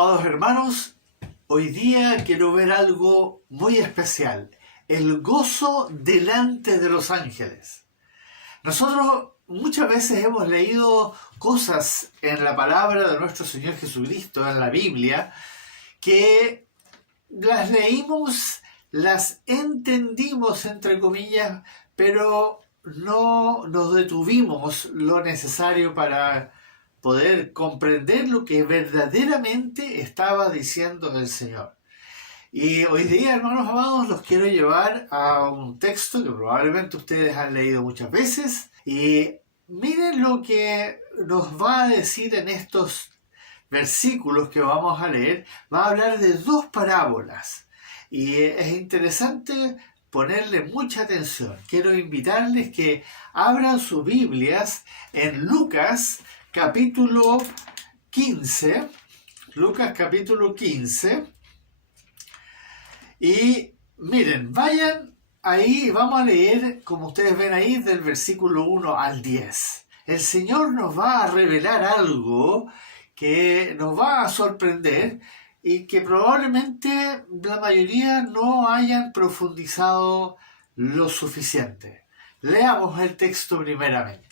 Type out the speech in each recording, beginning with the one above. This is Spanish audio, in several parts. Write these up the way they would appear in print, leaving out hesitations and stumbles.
Amados hermanos, hoy día quiero ver algo muy especial, el gozo delante de los ángeles. Nosotros muchas veces hemos leído cosas en la palabra de nuestro Señor Jesucristo, en la Biblia, que las leímos, las entendimos, entre comillas, pero no nos detuvimos lo necesario para poder comprender lo que verdaderamente estaba diciendo el Señor. Y hoy día, hermanos amados, los quiero llevar a un texto que probablemente ustedes han leído muchas veces. Y miren lo que nos va a decir en estos versículos que vamos a leer. Va a hablar de dos parábolas. Y es interesante ponerle mucha atención. Quiero invitarles que abran sus Biblias en Lucas capítulo 15. Lucas capítulo 15. Y miren, vayan ahí, vamos a leer, como ustedes ven ahí, del versículo 1 al 10. El Señor nos va a revelar algo que nos va a sorprender y que probablemente la mayoría no hayan profundizado lo suficiente. Leamos el texto primeramente.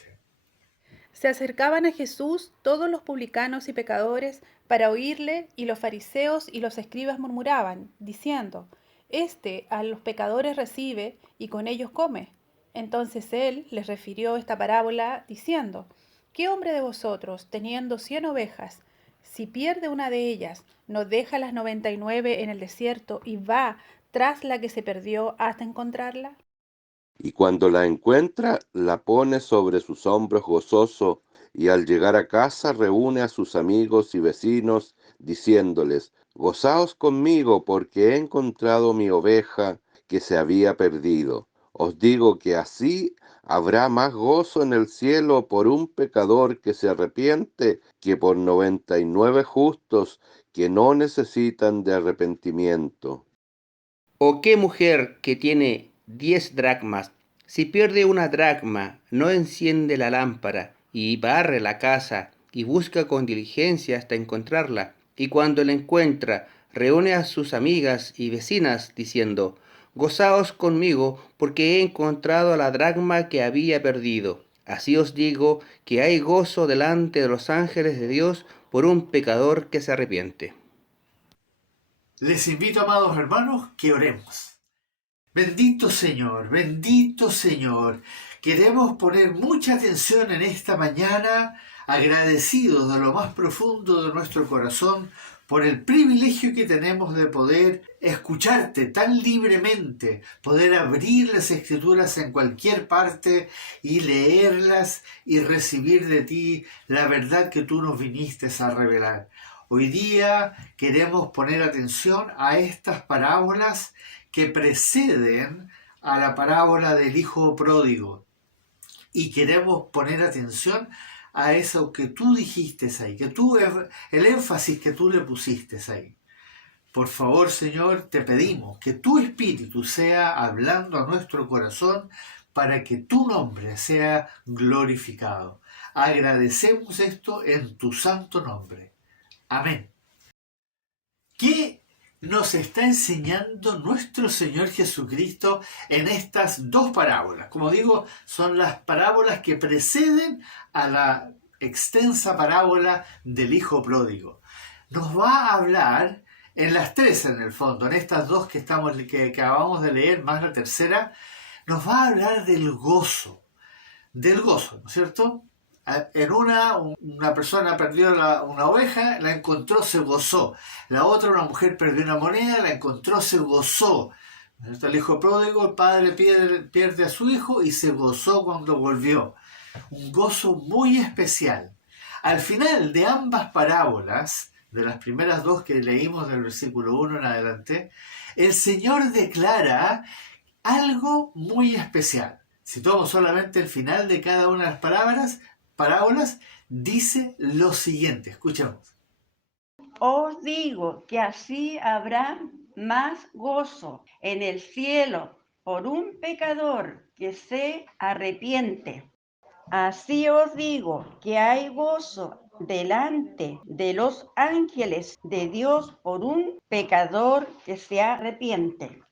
Se acercaban a Jesús todos los publicanos y pecadores para oírle, y los fariseos y los escribas murmuraban, diciendo: Este a los pecadores recibe y con ellos come. Entonces él les refirió esta parábola, diciendo: ¿Qué hombre de vosotros, teniendo 100 ovejas, si pierde una de ellas, no deja las 99 en el desierto y va tras la que se perdió hasta encontrarla? Y cuando la encuentra, la pone sobre sus hombros gozoso, y al llegar a casa reúne a sus amigos y vecinos, diciéndoles: Gozaos conmigo, porque he encontrado mi oveja que se había perdido. Os digo que así habrá más gozo en el cielo por un pecador que se arrepiente que por 99 justos que no necesitan de arrepentimiento. ¿O qué mujer que tiene 10 dracmas, si pierde una dracma, no enciende la lámpara y barre la casa y busca con diligencia hasta encontrarla? Y cuando la encuentra, reúne a sus amigas y vecinas, diciendo: Gozaos conmigo, porque he encontrado la dracma que había perdido. Así os digo que hay gozo delante de los ángeles de Dios por un pecador que se arrepiente. Les invito, amados hermanos, que oremos. Bendito Señor, bendito Señor. Queremos poner mucha atención en esta mañana, agradecidos de lo más profundo de nuestro corazón por el privilegio que tenemos de poder escucharte tan libremente, poder abrir las escrituras en cualquier parte y leerlas y recibir de ti la verdad que tú nos viniste a revelar. Hoy día queremos poner atención a estas parábolas que preceden a la parábola del hijo pródigo. Y queremos poner atención a eso que tú dijiste ahí, el énfasis que tú le pusiste ahí. Por favor, Señor, te pedimos que tu Espíritu sea hablando a nuestro corazón para que tu nombre sea glorificado. Agradecemos esto en tu santo nombre. Amén. ¿Qué nos está enseñando nuestro Señor Jesucristo en estas dos parábolas? Como digo, son las parábolas que preceden a la extensa parábola del Hijo Pródigo. Nos va a hablar en las tres, en el fondo, en estas dos que acabamos de leer, más la tercera, nos va a hablar del gozo, ¿no es cierto? En una persona perdió una oveja, la encontró, se gozó. La otra, una mujer perdió una moneda, la encontró, se gozó. El hijo pródigo, el padre pierde a su hijo y se gozó cuando volvió. Un gozo muy especial. Al final de ambas parábolas, de las primeras dos que leímos del versículo 1 en adelante, el Señor declara algo muy especial. Si tomo solamente el final de cada una de las parábolas, dice lo siguiente. Escuchemos. Os digo que así habrá más gozo en el cielo por un pecador que se arrepiente. Así os digo que hay gozo delante de los ángeles de Dios por un pecador que se arrepiente.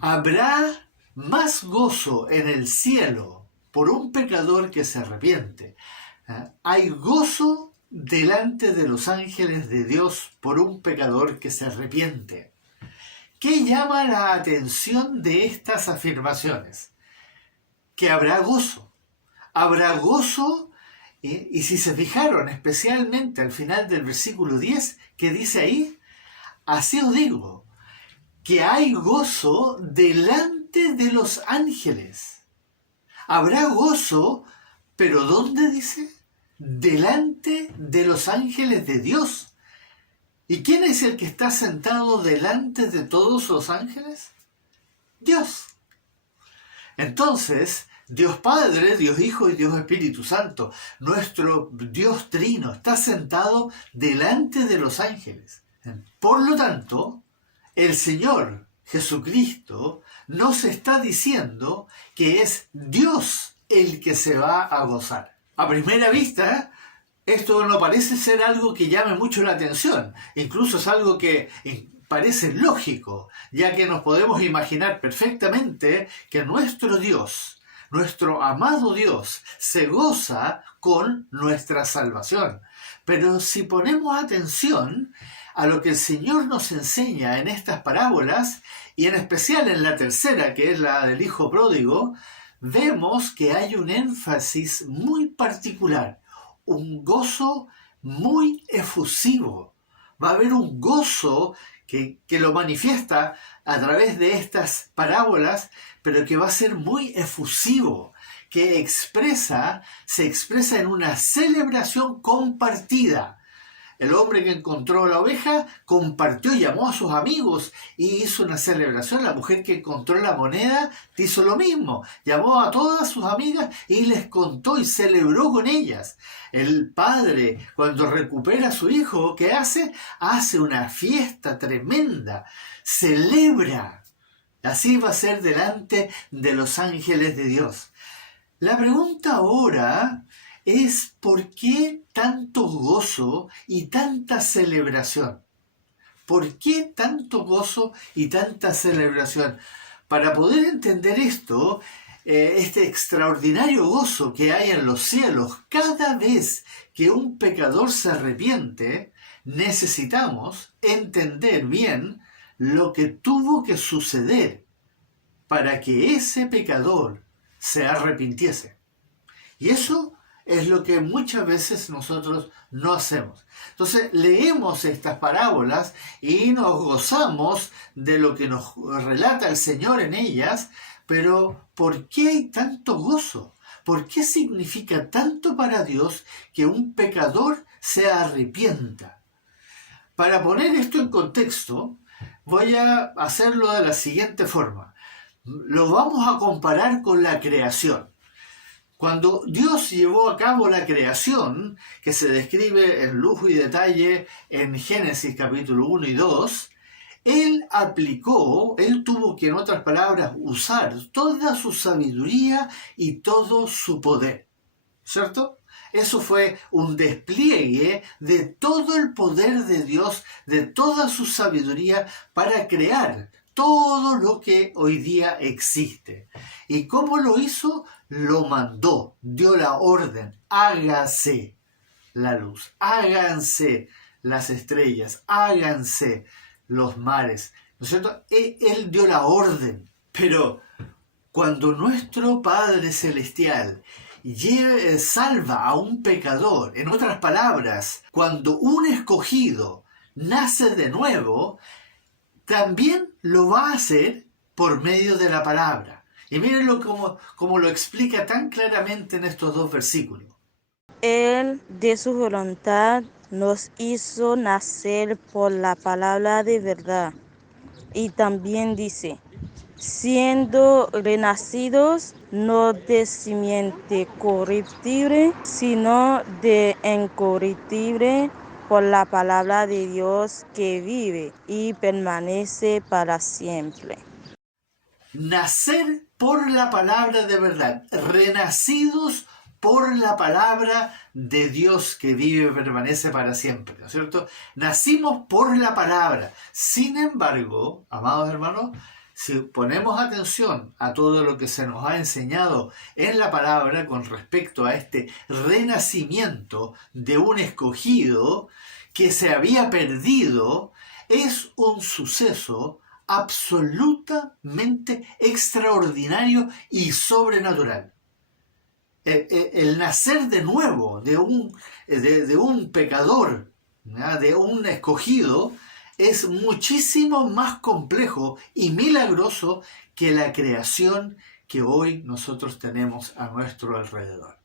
Habrá más gozo en el cielo por un pecador que se arrepiente. Hay gozo delante de los ángeles de Dios por un pecador que se arrepiente. ¿Qué llama la atención de estas afirmaciones? Que habrá gozo. Habrá gozo, y si se fijaron especialmente al final del versículo 10, que dice ahí, así os digo, que hay gozo delante de los ángeles. Habrá gozo, pero ¿dónde dice? Delante de los ángeles de Dios. ¿Y quién es el que está sentado delante de todos los ángeles? Dios. Entonces, Dios Padre, Dios Hijo y Dios Espíritu Santo, nuestro Dios Trino, está sentado delante de los ángeles. Por lo tanto, el Señor Jesucristo nos está diciendo que es Dios el que se va a gozar. A primera vista, esto no parece ser algo que llame mucho la atención, incluso es algo que parece lógico, ya que nos podemos imaginar perfectamente que nuestro Dios, nuestro amado Dios, se goza con nuestra salvación. Pero si ponemos atención a lo que el Señor nos enseña en estas parábolas, y en especial en la tercera, que es la del Hijo Pródigo, vemos que hay un énfasis muy particular, un gozo muy efusivo. Va a haber un gozo que lo manifiesta a través de estas parábolas, pero que va a ser muy efusivo, que se expresa en una celebración compartida. El hombre que encontró la oveja compartió, llamó a sus amigos y hizo una celebración. La mujer que encontró la moneda hizo lo mismo. Llamó a todas sus amigas y les contó y celebró con ellas. El padre, cuando recupera a su hijo, ¿qué hace? Hace una fiesta tremenda. Celebra. Así va a ser delante de los ángeles de Dios. La pregunta ahora es ¿por qué tanto gozo y tanta celebración? ¿Por qué tanto gozo y tanta celebración? Para poder entender esto, este extraordinario gozo que hay en los cielos cada vez que un pecador se arrepiente, necesitamos entender bien lo que tuvo que suceder para que ese pecador se arrepintiese. Y eso es lo que muchas veces nosotros no hacemos. Entonces leemos estas parábolas y nos gozamos de lo que nos relata el Señor en ellas, pero ¿por qué hay tanto gozo? ¿Por qué significa tanto para Dios que un pecador se arrepienta? Para poner esto en contexto, voy a hacerlo de la siguiente forma. Lo vamos a comparar con la creación. Cuando Dios llevó a cabo la creación, que se describe en lujo y detalle en Génesis capítulo 1 y 2, Él tuvo que, en otras palabras, usar toda su sabiduría y todo su poder, ¿cierto? Eso fue un despliegue de todo el poder de Dios, de toda su sabiduría para crear todo lo que hoy día existe. ¿Y cómo lo hizo? Lo mandó, dio la orden, hágase la luz, háganse las estrellas, háganse los mares, ¿no es cierto? Él dio la orden, pero cuando nuestro Padre Celestial salva a un pecador, en otras palabras, cuando un escogido nace de nuevo, también lo va a hacer por medio de la palabra. Y mírenlo como lo explica tan claramente en estos dos versículos. Él, de su voluntad, nos hizo nacer por la palabra de verdad. Y también dice, siendo renacidos no de simiente corruptible, sino de incorruptible, por la palabra de Dios que vive y permanece para siempre. Nacer por la palabra de verdad, renacidos por la palabra de Dios que vive y permanece para siempre, ¿no es cierto? Nacimos por la palabra. Sin embargo, amados hermanos, si ponemos atención a todo lo que se nos ha enseñado en la palabra con respecto a este renacimiento de un escogido que se había perdido, es un suceso absolutamente extraordinario y sobrenatural. El nacer de nuevo de un pecador, ¿ya?, de un escogido, es muchísimo más complejo y milagroso que la creación que hoy nosotros tenemos a nuestro alrededor.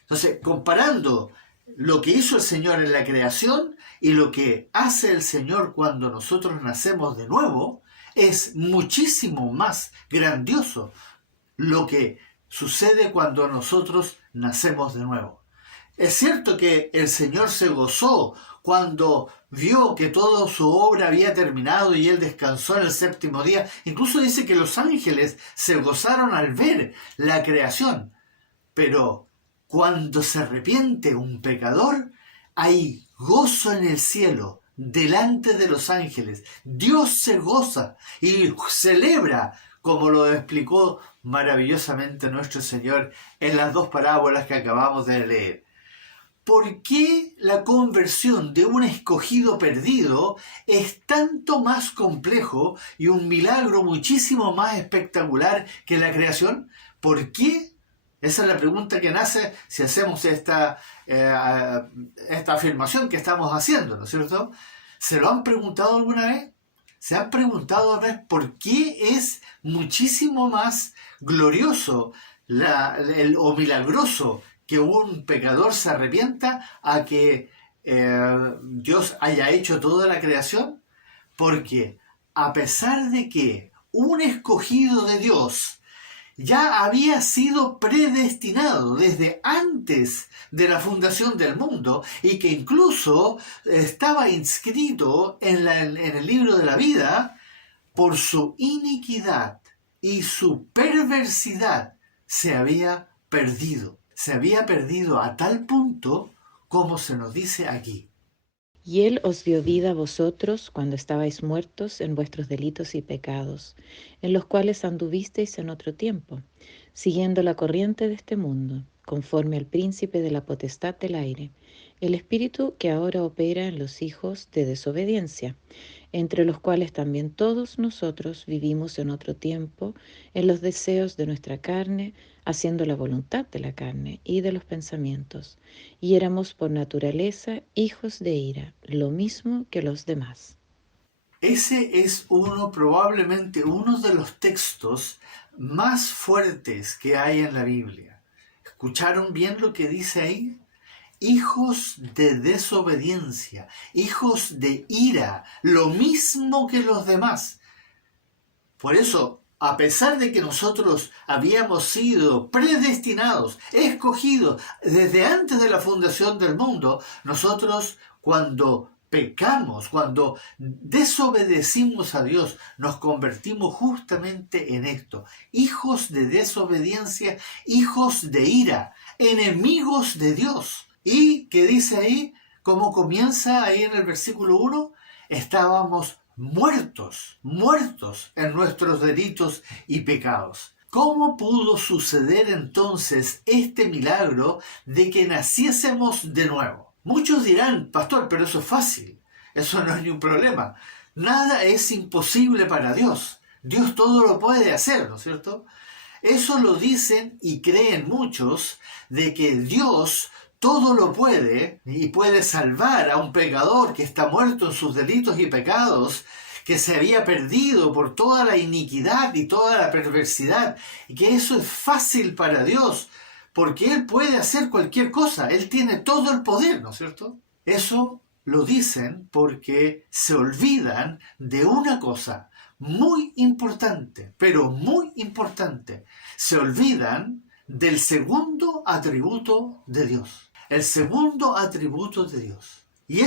Entonces, comparando lo que hizo el Señor en la creación y lo que hace el Señor cuando nosotros nacemos de nuevo, es muchísimo más grandioso lo que sucede cuando nosotros nacemos de nuevo. Es cierto que el Señor se gozó cuando vio que toda su obra había terminado y Él descansó en el séptimo día. Incluso dice que los ángeles se gozaron al ver la creación. Pero cuando se arrepiente un pecador, hay gozo en el cielo, delante de los ángeles. Dios se goza y celebra, como lo explicó maravillosamente nuestro Señor en las dos parábolas que acabamos de leer. ¿Por qué la conversión de un escogido perdido es tanto más complejo y un milagro muchísimo más espectacular que la creación? ¿Por qué? Esa es la pregunta que nace si hacemos esta afirmación que estamos haciendo, ¿no es cierto? ¿Se lo han preguntado alguna vez? ¿Se han preguntado a ver por qué es muchísimo más glorioso o milagroso que un pecador se arrepienta a que Dios haya hecho toda la creación? Porque a pesar de que un escogido de Dios ya había sido predestinado desde antes de la fundación del mundo y que incluso estaba inscrito en el libro de la vida, por su iniquidad y su perversidad se había perdido. Se había perdido a tal punto como se nos dice aquí. Y Él os dio vida a vosotros cuando estabais muertos en vuestros delitos y pecados, en los cuales anduvisteis en otro tiempo, siguiendo la corriente de este mundo, conforme al príncipe de la potestad del aire, el espíritu que ahora opera en los hijos de desobediencia, entre los cuales también todos nosotros vivimos en otro tiempo, en los deseos de nuestra carne, haciendo la voluntad de la carne y de los pensamientos, y éramos por naturaleza hijos de ira, lo mismo que los demás. Ese es probablemente uno de los textos más fuertes que hay en la Biblia. ¿Escucharon bien lo que dice ahí? Hijos de desobediencia, hijos de ira, lo mismo que los demás. Por eso, a pesar de que nosotros habíamos sido predestinados, escogidos desde antes de la fundación del mundo, nosotros cuando pecamos, cuando desobedecimos a Dios, nos convertimos justamente en esto: hijos de desobediencia, hijos de ira, enemigos de Dios. ¿Y qué dice ahí? ¿Cómo comienza ahí en el versículo 1? Estábamos muertos en nuestros delitos y pecados. ¿Cómo pudo suceder entonces este milagro de que naciésemos de nuevo? Muchos dirán: pastor, pero eso es fácil, eso no es ni un problema. Nada es imposible para Dios. Dios todo lo puede hacer, ¿no es cierto? Eso lo dicen y creen muchos, de que Dios todo lo puede y puede salvar a un pecador que está muerto en sus delitos y pecados, que se había perdido por toda la iniquidad y toda la perversidad, y que eso es fácil para Dios, porque Él puede hacer cualquier cosa, Él tiene todo el poder, ¿no es cierto? Eso lo dicen porque se olvidan de una cosa muy importante, pero muy importante. Se olvidan del segundo atributo de Dios. El segundo atributo de Dios. Y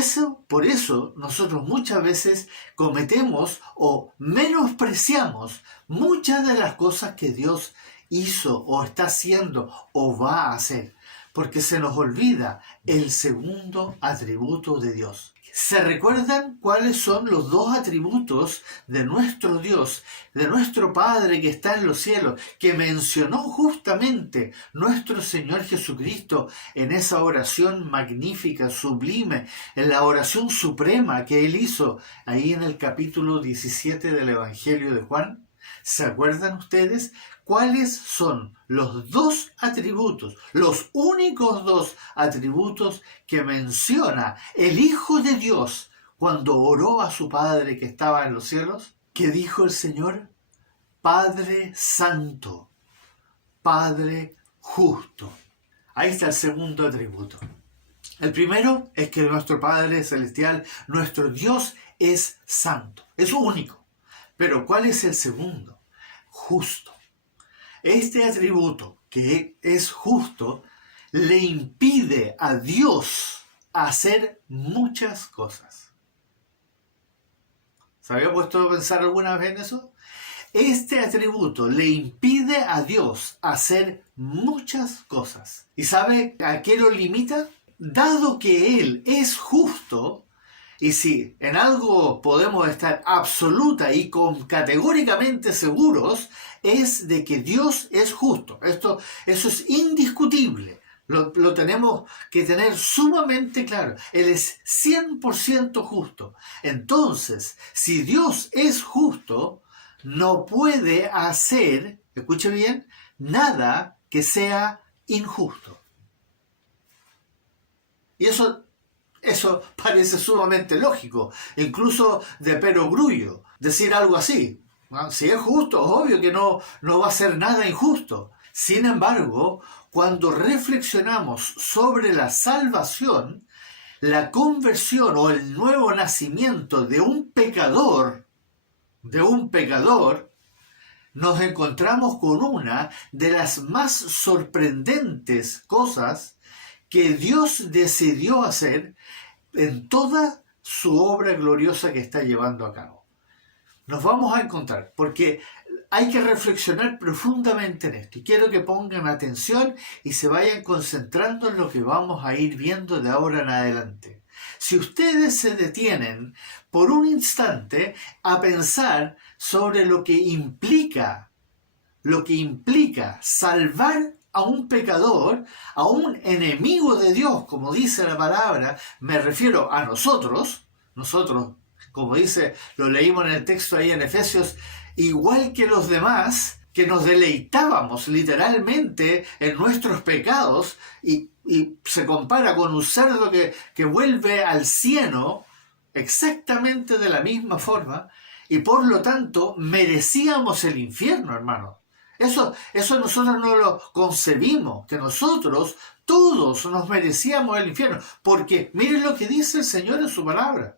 por eso nosotros muchas veces cometemos o menospreciamos muchas de las cosas que Dios hizo o está haciendo o va a hacer. porque se nos olvida el segundo atributo de Dios. ¿Se recuerdan cuáles son los dos atributos de nuestro Dios, de nuestro Padre que está en los cielos, que mencionó justamente nuestro Señor Jesucristo en esa oración magnífica, sublime, en la oración suprema que Él hizo ahí en el capítulo 17 del Evangelio de Juan? ¿Se acuerdan ustedes? ¿Cuáles son los dos atributos, los únicos dos atributos que menciona el Hijo de Dios cuando oró a su Padre que estaba en los cielos? ¿Qué dijo el Señor? Padre Santo, Padre Justo. Ahí está el segundo atributo. El primero es que nuestro Padre Celestial, nuestro Dios, es santo, es único. Pero ¿cuál es el segundo? Justo. Este atributo, que es justo, le impide a Dios hacer muchas cosas. ¿Se había puesto a pensar alguna vez en eso? Este atributo le impide a Dios hacer muchas cosas. ¿Y sabe a qué lo limita? Dado que Él es justo, y si en algo podemos estar absoluta y categóricamente seguros, es de que Dios es justo. Eso es indiscutible. Lo tenemos que tener sumamente claro. Él es 100% justo. Entonces, si Dios es justo, no puede hacer, escuche bien, nada que sea injusto. Y eso parece sumamente lógico, incluso de perogrullo, decir algo así. Si es justo, es obvio que no va a ser nada injusto. Sin embargo, cuando reflexionamos sobre la salvación, la conversión o el nuevo nacimiento de un pecador, nos encontramos con una de las más sorprendentes cosas que Dios decidió hacer en toda su obra gloriosa que está llevando a cabo. Nos vamos a encontrar, porque hay que reflexionar profundamente en esto. Y quiero que pongan atención y se vayan concentrando en lo que vamos a ir viendo de ahora en adelante. Si ustedes se detienen por un instante a pensar sobre lo que implica salvar a un pecador, a un enemigo de Dios, como dice la palabra, me refiero a nosotros, como dice, lo leímos en el texto ahí en Efesios, igual que los demás, que nos deleitábamos literalmente en nuestros pecados y se compara con un cerdo que vuelve al cieno exactamente de la misma forma y por lo tanto merecíamos el infierno, hermanos. Eso nosotros no lo concebimos, que nosotros todos nos merecíamos el infierno, porque miren lo que dice el Señor en su palabra.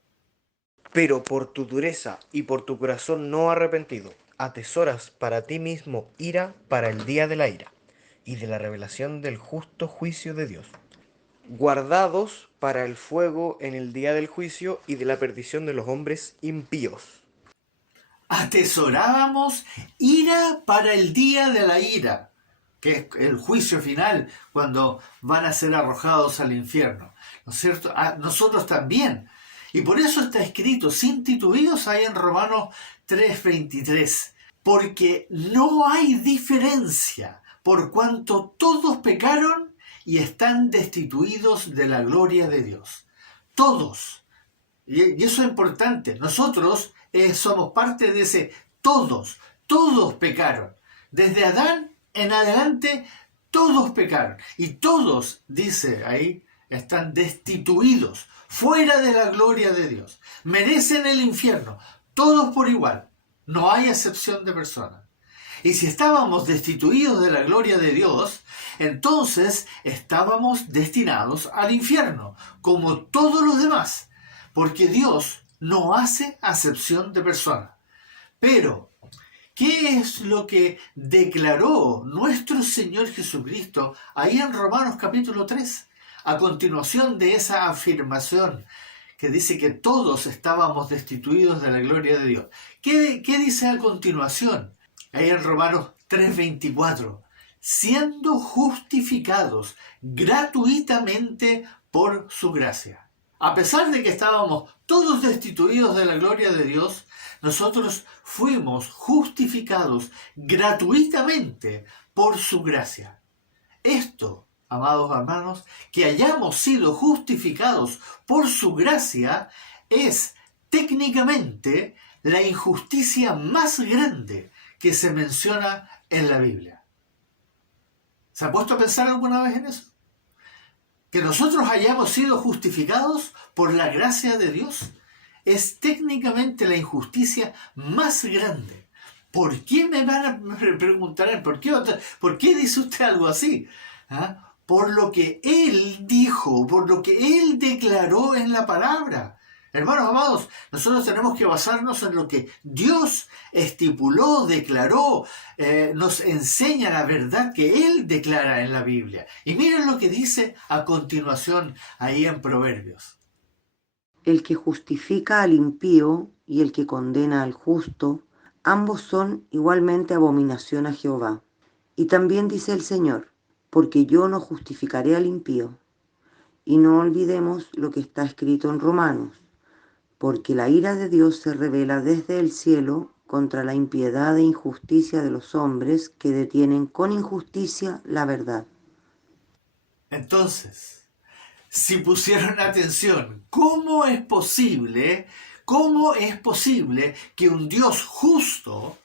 Pero por tu dureza y por tu corazón no arrepentido, atesoras para ti mismo ira para el día de la ira y de la revelación del justo juicio de Dios, guardados para el fuego en el día del juicio y de la perdición de los hombres impíos. Atesorábamos ira para el día de la ira, que es el juicio final, cuando van a ser arrojados al infierno, ¿no es cierto? Nosotros también. Y por eso está escrito, sin titubeos, ahí en Romanos 3:23, porque no hay diferencia, por cuanto todos pecaron y están destituidos de la gloria de Dios. Todos. Y eso es importante. Nosotros somos parte de ese todos. Todos pecaron. Desde Adán en adelante, todos pecaron. Y todos, dice ahí, están destituidos, fuera de la gloria de Dios. Merecen el infierno. Todos por igual. No hay excepción de personas. Y si estábamos destituidos de la gloria de Dios, entonces estábamos destinados al infierno, como todos los demás, porque Dios no hace acepción de personas. Pero, ¿qué es lo que declaró nuestro Señor Jesucristo ahí en Romanos capítulo 3? A continuación de esa afirmación que dice que todos estábamos destituidos de la gloria de Dios. ¿Qué dice a continuación? Ahí en Romanos 3:24. siendo justificados gratuitamente por su gracia. A pesar de que estábamos todos destituidos de la gloria de Dios, nosotros fuimos justificados gratuitamente por su gracia. Esto, amados hermanos, que hayamos sido justificados por su gracia, es técnicamente la injusticia más grande que se menciona en la Biblia. ¿Se ha puesto a pensar alguna vez en eso? Que nosotros hayamos sido justificados por la gracia de Dios es técnicamente la injusticia más grande. ¿Por qué me van a preguntar? ¿Por qué dice usted algo así? ¿Ah? Por lo que Él dijo, por lo que Él declaró en la palabra. Hermanos amados, nosotros tenemos que basarnos en lo que Dios estipuló, declaró, nos enseña la verdad que Él declara en la Biblia. Y miren lo que dice a continuación ahí en Proverbios. El que justifica al impío y el que condena al justo, ambos son igualmente abominación a Jehová. Y también dice el Señor, porque yo no justificaré al impío. Y no olvidemos lo que está escrito en Romanos, porque la ira de Dios se revela desde el cielo contra la impiedad e injusticia de los hombres que detienen con injusticia la verdad. Entonces, si pusieron atención, ¿cómo es posible que un Dios justo,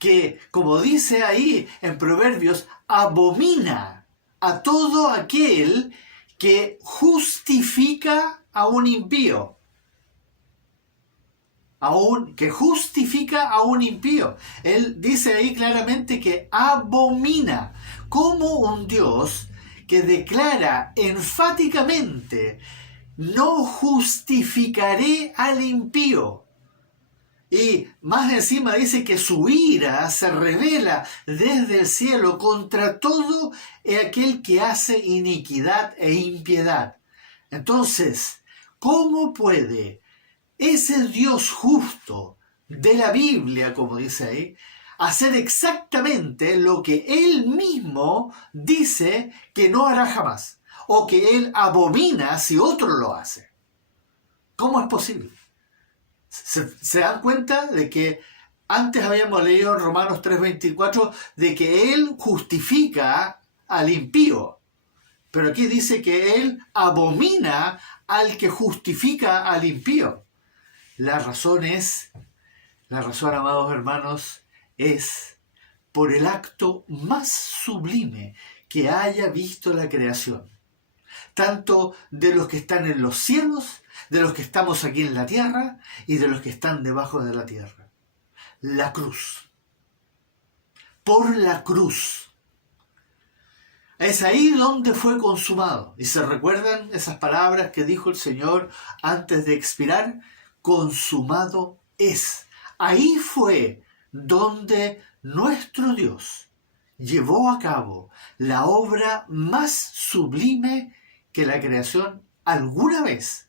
que, como dice ahí en Proverbios, abomina a todo aquel que justifica a un impío? Que justifica a un impío. Él dice ahí claramente que abomina. Como un Dios que declara enfáticamente, no justificaré al impío. Y más encima dice que su ira se revela desde el cielo contra todo aquel que hace iniquidad e impiedad. Entonces, ¿cómo puede ese Dios justo de la Biblia, como dice ahí, hacer exactamente lo que Él mismo dice que no hará jamás, o que Él abomina si otro lo hace? ¿Cómo es posible? ¿Se dan cuenta de que antes habíamos leído en Romanos 3:24 de que Él justifica al impío? Pero aquí dice que Él abomina al que justifica al impío. La razón, amados hermanos, es por el acto más sublime que haya visto la creación, tanto de los que están en los cielos, de los que estamos aquí en la tierra y de los que están debajo de la tierra. La cruz. Por la cruz. Es ahí donde fue consumado. ¿Y se recuerdan esas palabras que dijo el Señor antes de expirar? Consumado es. Ahí fue donde nuestro Dios llevó a cabo la obra más sublime que la creación alguna vez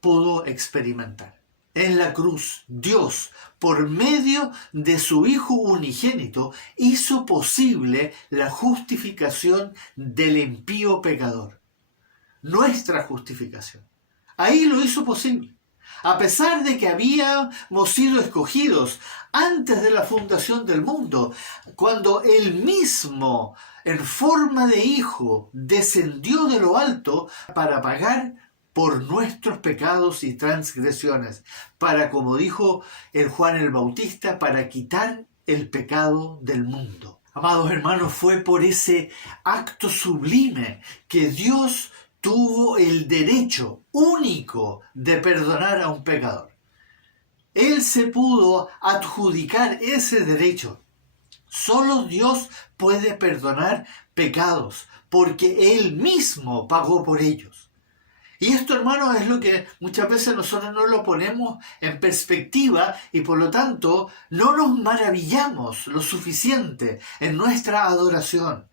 pudo experimentar. En la cruz, Dios, por medio de su Hijo unigénito, hizo posible la justificación del impío pecador. Nuestra justificación. Ahí lo hizo posible. A pesar de que habíamos sido escogidos antes de la fundación del mundo, cuando Él mismo, en forma de Hijo, descendió de lo alto para pagar por nuestros pecados y transgresiones, para, como dijo el Juan el Bautista, para quitar el pecado del mundo. Amados hermanos, fue por ese acto sublime que Dios tuvo el derecho único de perdonar a un pecador. Él se pudo adjudicar ese derecho. Solo Dios puede perdonar pecados, porque Él mismo pagó por ellos. Y esto, hermanos, es lo que muchas veces nosotros no lo ponemos en perspectiva y por lo tanto no nos maravillamos lo suficiente en nuestra adoración.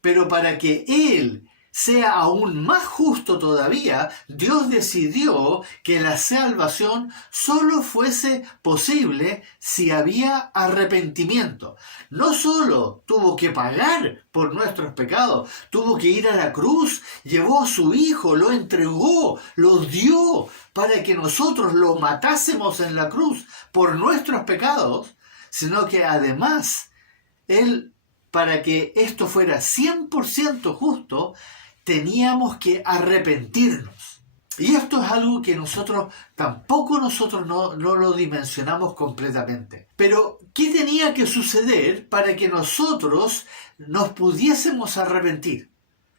Pero para que Él sea aún más justo todavía, Dios decidió que la salvación solo fuese posible si había arrepentimiento. No solo tuvo que pagar por nuestros pecados, tuvo que ir a la cruz, llevó a su Hijo, lo entregó, lo dio para que nosotros lo matásemos en la cruz por nuestros pecados, sino que además, Él, para que esto fuera 100% justo, teníamos que arrepentirnos. Y esto es algo que nosotros no lo dimensionamos completamente. Pero, ¿qué tenía que suceder para que nosotros nos pudiésemos arrepentir?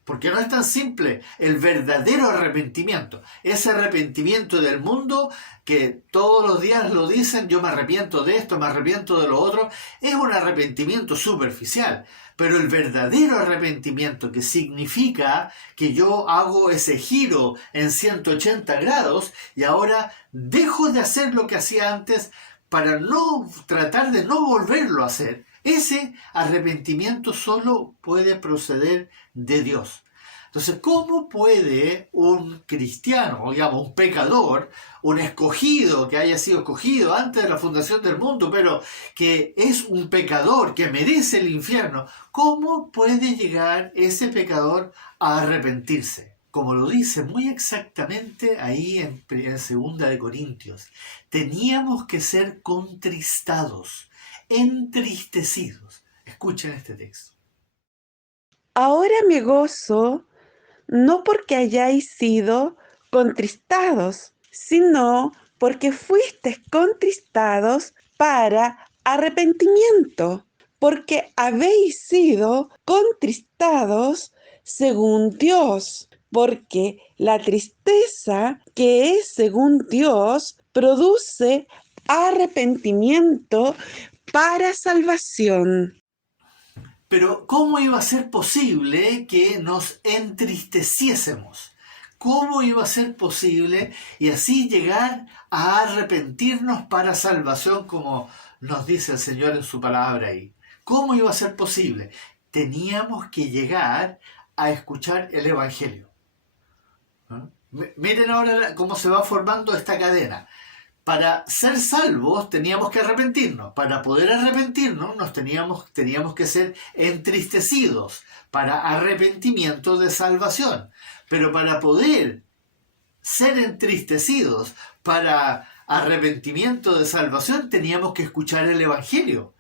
Porque no es tan simple el verdadero arrepentimiento. Ese arrepentimiento del mundo que todos los días lo dicen, yo me arrepiento de esto, me arrepiento de lo otro, es un arrepentimiento superficial. Pero el verdadero arrepentimiento, que significa que yo hago ese giro en 180 grados y ahora dejo de hacer lo que hacía antes para no tratar de no volverlo a hacer, ese arrepentimiento solo puede proceder de Dios. Entonces, ¿cómo puede un cristiano, digamos, un pecador, un escogido que haya sido escogido antes de la fundación del mundo, pero que es un pecador que merece el infierno, cómo puede llegar ese pecador a arrepentirse? Como lo dice muy exactamente ahí en 2 de Corintios, teníamos que ser contristados, entristecidos. Escuchen este texto. Ahora me gozo, no porque hayáis sido contristados, sino porque fuisteis contristados para arrepentimiento, porque habéis sido contristados según Dios, porque la tristeza que es según Dios produce arrepentimiento para salvación. Pero ¿cómo iba a ser posible que nos entristeciésemos? ¿Cómo iba a ser posible y así llegar a arrepentirnos para salvación, como nos dice el Señor en su palabra ahí? ¿Cómo iba a ser posible? Teníamos que llegar a escuchar el Evangelio. Miren ahora cómo se va formando esta cadena. Para ser salvos teníamos que arrepentirnos. Para poder arrepentirnos teníamos que ser entristecidos para arrepentimiento de salvación. Pero para poder ser entristecidos para arrepentimiento de salvación teníamos que escuchar el Evangelio.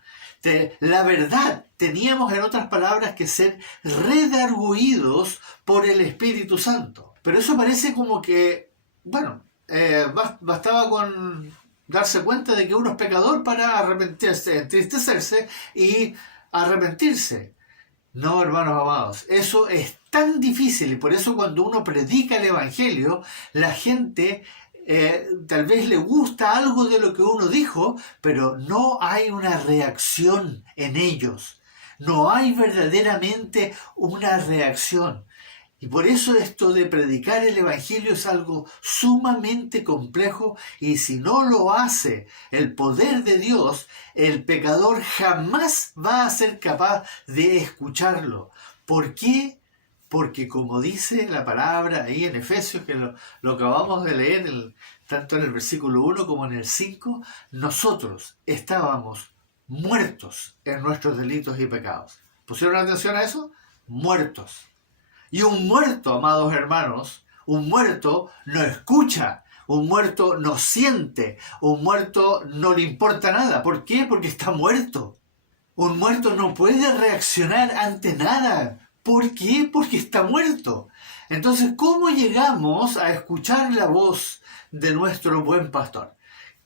La verdad, teníamos en otras palabras que ser redarguidos por el Espíritu Santo. Pero eso parece como que, bastaba con darse cuenta de que uno es pecador para arrepentirse, entristecerse y arrepentirse. No, hermanos amados, eso es tan difícil y por eso cuando uno predica el Evangelio, la gente tal vez le gusta algo de lo que uno dijo, pero no hay una reacción en ellos. No hay verdaderamente una reacción. Y por eso esto de predicar el Evangelio es algo sumamente complejo y si no lo hace el poder de Dios, el pecador jamás va a ser capaz de escucharlo. ¿Por qué? Porque como dice la palabra ahí en Efesios, que lo acabamos de leer tanto en el versículo 1 como en el 5, nosotros estábamos muertos en nuestros delitos y pecados. ¿Pusieron atención a eso? Muertos. Y un muerto, amados hermanos, un muerto no escucha, un muerto no siente, un muerto no le importa nada. ¿Por qué? Porque está muerto. Un muerto no puede reaccionar ante nada. ¿Por qué? Porque está muerto. Entonces, ¿cómo llegamos a escuchar la voz de nuestro buen pastor?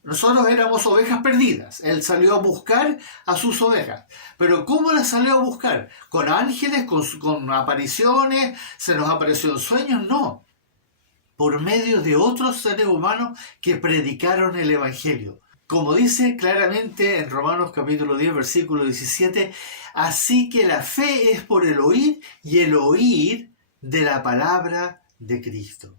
Nosotros éramos ovejas perdidas. Él salió a buscar a sus ovejas. Pero ¿cómo las salió a buscar? ¿Con ángeles? ¿Con apariciones? ¿Se nos apareció en sueños? No. Por medio de otros seres humanos que predicaron el Evangelio. Como dice claramente en Romanos capítulo 10, versículo 17, así que la fe es por el oír y el oír de la palabra de Cristo.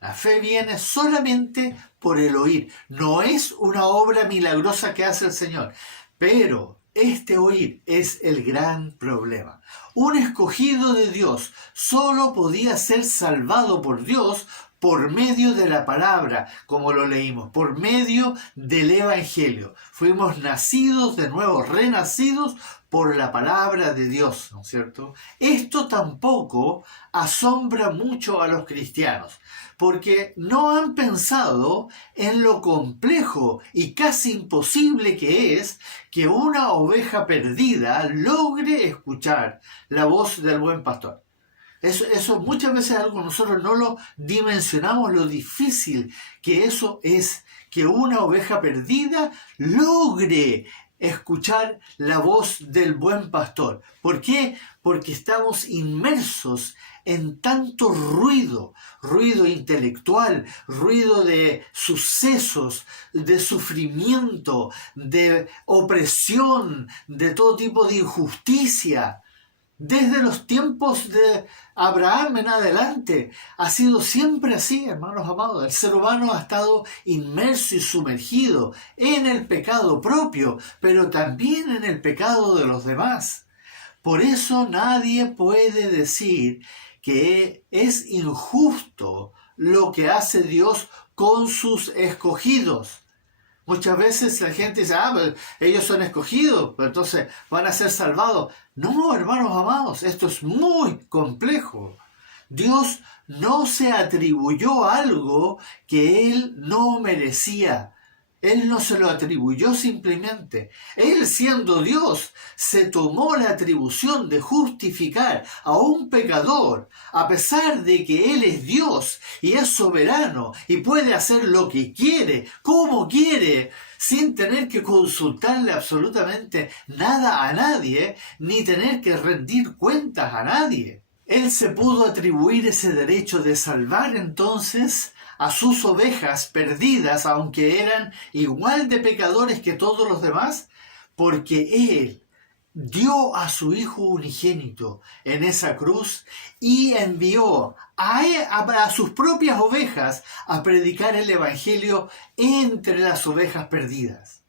La fe viene solamente por el oír. No es una obra milagrosa que hace el Señor. Pero este oír es el gran problema. Un escogido de Dios solo podía ser salvado por Dios por medio de la palabra, como lo leímos, por medio del Evangelio. Fuimos nacidos de nuevo, renacidos por la palabra de Dios, ¿no es cierto? Esto tampoco asombra mucho a los cristianos, porque no han pensado en lo complejo y casi imposible que es que una oveja perdida logre escuchar la voz del buen pastor. Eso muchas veces algo nosotros no lo dimensionamos, lo difícil que eso es, que una oveja perdida logre escuchar la voz del buen pastor. ¿Por qué? Porque estamos inmersos en tanto ruido intelectual, ruido de sucesos, de sufrimiento, de opresión, de todo tipo de injusticia. Desde los tiempos de Abraham en adelante, ha sido siempre así, hermanos amados. El ser humano ha estado inmerso y sumergido en el pecado propio, pero también en el pecado de los demás. Por eso nadie puede decir que es injusto lo que hace Dios con sus escogidos. Muchas veces la gente dice, ellos son escogidos, pero entonces van a ser salvados. No, hermanos amados, esto es muy complejo. Dios no se atribuyó algo que Él no merecía. Él no se lo atribuyó simplemente. Él, siendo Dios, se tomó la atribución de justificar a un pecador, a pesar de que Él es Dios y es soberano y puede hacer lo que quiere, como quiere, sin tener que consultarle absolutamente nada a nadie, ni tener que rendir cuentas a nadie. Él se pudo atribuir ese derecho de salvar entonces a sus ovejas perdidas, aunque eran igual de pecadores que todos los demás, porque Él dio a su Hijo unigénito en esa cruz y envió a sus propias ovejas a predicar el Evangelio entre las ovejas perdidas.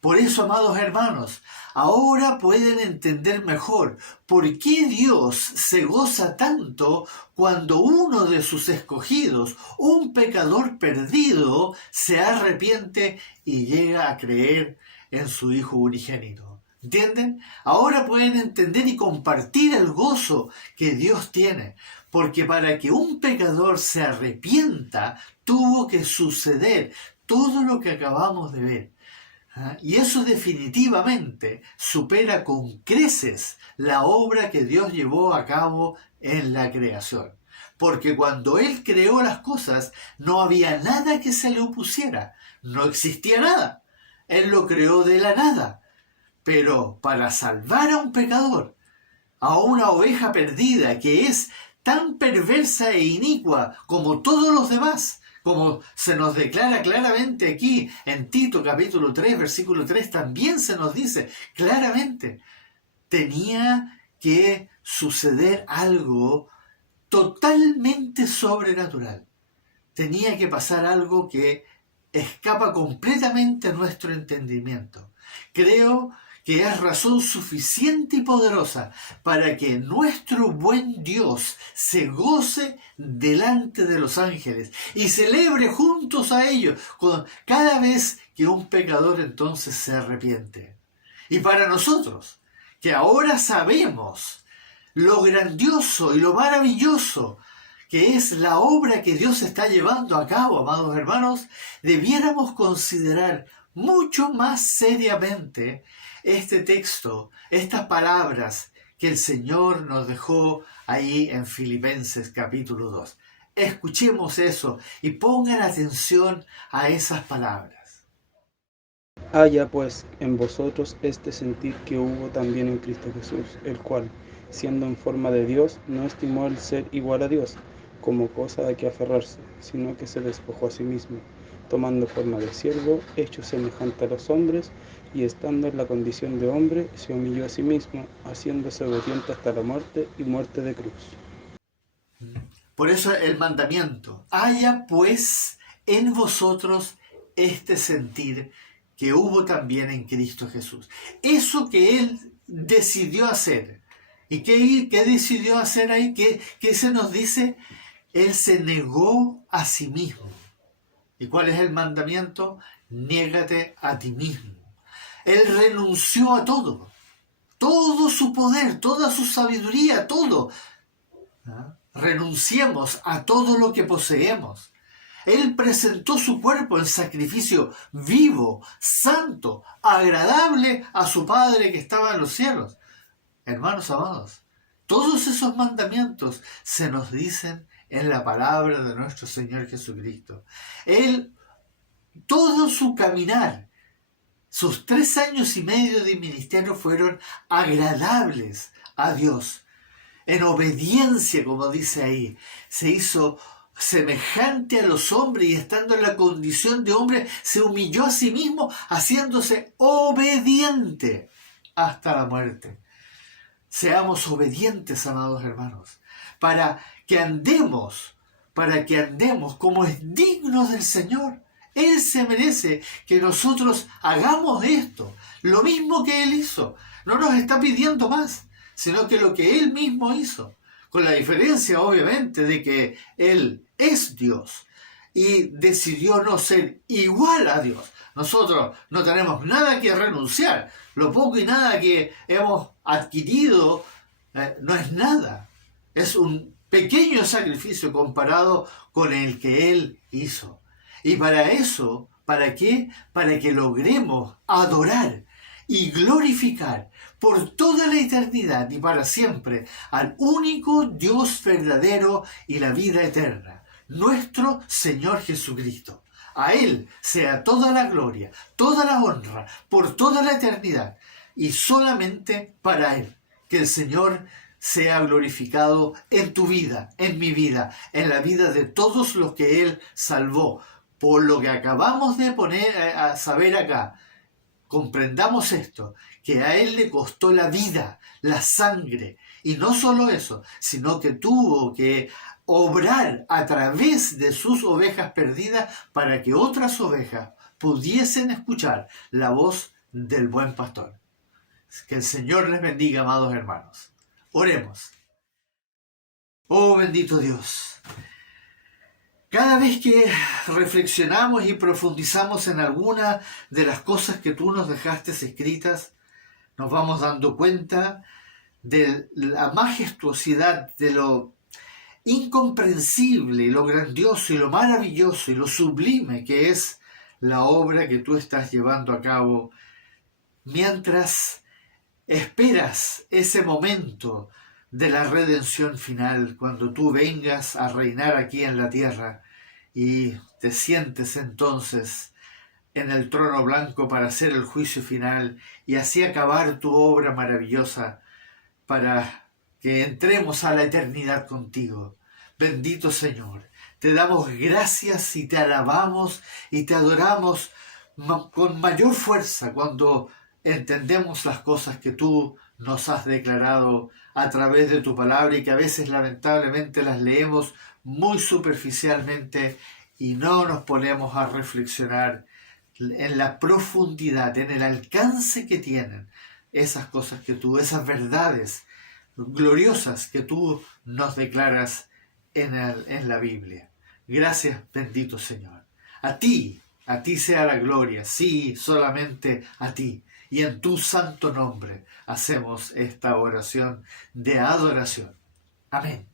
Por eso, amados hermanos, ahora pueden entender mejor por qué Dios se goza tanto cuando uno de sus escogidos, un pecador perdido, se arrepiente y llega a creer en su Hijo unigénito. ¿Entienden? Ahora pueden entender y compartir el gozo que Dios tiene, porque para que un pecador se arrepienta, tuvo que suceder todo lo que acabamos de ver. Y eso definitivamente supera con creces la obra que Dios llevó a cabo en la creación. Porque cuando Él creó las cosas, no había nada que se le opusiera. No existía nada. Él lo creó de la nada. Pero para salvar a un pecador, a una oveja perdida que es tan perversa e inicua como todos los demás, como se nos declara claramente aquí en Tito capítulo 3, versículo 3, también se nos dice claramente, tenía que suceder algo totalmente sobrenatural. Tenía que pasar algo que escapa completamente a nuestro entendimiento. Creo que es razón suficiente y poderosa para que nuestro buen Dios se goce delante de los ángeles y celebre juntos a ellos cada vez que un pecador entonces se arrepiente. Y para nosotros, que ahora sabemos lo grandioso y lo maravilloso que es la obra que Dios está llevando a cabo, amados hermanos, debiéramos considerar mucho más seriamente este texto, estas palabras que el Señor nos dejó ahí en Filipenses capítulo 2. Escuchemos eso y pongan atención a esas palabras. Haya pues en vosotros este sentir que hubo también en Cristo Jesús, el cual, siendo en forma de Dios, no estimó el ser igual a Dios como cosa a que aferrarse, sino que se despojó a sí mismo, tomando forma de siervo, hecho semejante a los hombres, y estando en la condición de hombre, se humilló a sí mismo, haciéndose obediente hasta la muerte y muerte de cruz. Por eso el mandamiento, haya pues en vosotros este sentir que hubo también en Cristo Jesús. Eso que Él decidió hacer. ¿Y qué decidió hacer ahí? ¿Qué se nos dice? Él se negó a sí mismo. ¿Y cuál es el mandamiento? Niégate a ti mismo. Él renunció a todo. Todo su poder, toda su sabiduría, todo. ¿Ah? Renunciemos a todo lo que poseemos. Él presentó su cuerpo en sacrificio vivo, santo, agradable a su Padre que estaba en los cielos. Hermanos amados, todos esos mandamientos se nos dicen en la palabra de nuestro Señor Jesucristo. Él, todo su caminar, sus 3 años y medio de ministerio fueron agradables a Dios. En obediencia, como dice ahí, se hizo semejante a los hombres y estando en la condición de hombre, se humilló a sí mismo, haciéndose obediente hasta la muerte. Seamos obedientes, amados hermanos, para que andemos como es digno del Señor. Él se merece que nosotros hagamos esto, lo mismo que Él hizo. No nos está pidiendo más, sino que lo que Él mismo hizo. Con la diferencia, obviamente, de que Él es Dios y decidió no ser igual a Dios. Nosotros no tenemos nada que renunciar. Lo poco y nada que hemos adquirido no es nada. Es un pequeño sacrificio comparado con el que Él hizo. Y para eso, ¿para qué? Para que logremos adorar y glorificar por toda la eternidad y para siempre al único Dios verdadero y la vida eterna, nuestro Señor Jesucristo. A Él sea toda la gloria, toda la honra, por toda la eternidad, y solamente para Él. Que el Señor sea glorificado en tu vida, en mi vida, en la vida de todos los que Él salvó. Por lo que acabamos de poner a saber acá, comprendamos esto, que a Él le costó la vida, la sangre, y no solo eso, sino que tuvo que obrar a través de sus ovejas perdidas para que otras ovejas pudiesen escuchar la voz del buen pastor. Que el Señor les bendiga, amados hermanos. Oremos. Oh bendito Dios. Cada vez que reflexionamos y profundizamos en alguna de las cosas que tú nos dejaste escritas, nos vamos dando cuenta de la majestuosidad, de lo incomprensible, lo grandioso y lo maravilloso y lo sublime que es la obra que tú estás llevando a cabo mientras esperas ese momento de la redención final, cuando tú vengas a reinar aquí en la tierra y te sientes entonces en el trono blanco para hacer el juicio final y así acabar tu obra maravillosa para que entremos a la eternidad contigo. Bendito Señor, te damos gracias y te alabamos y te adoramos con mayor fuerza cuando entendemos las cosas que tú nos has declarado a través de tu palabra y que a veces lamentablemente las leemos muy superficialmente y no nos ponemos a reflexionar en la profundidad, en el alcance que tienen esas cosas que tú, esas verdades gloriosas que tú nos declaras en la Biblia. Gracias, bendito Señor. A ti sea la gloria, sí, solamente a ti. Y en tu santo nombre hacemos esta oración de adoración. Amén.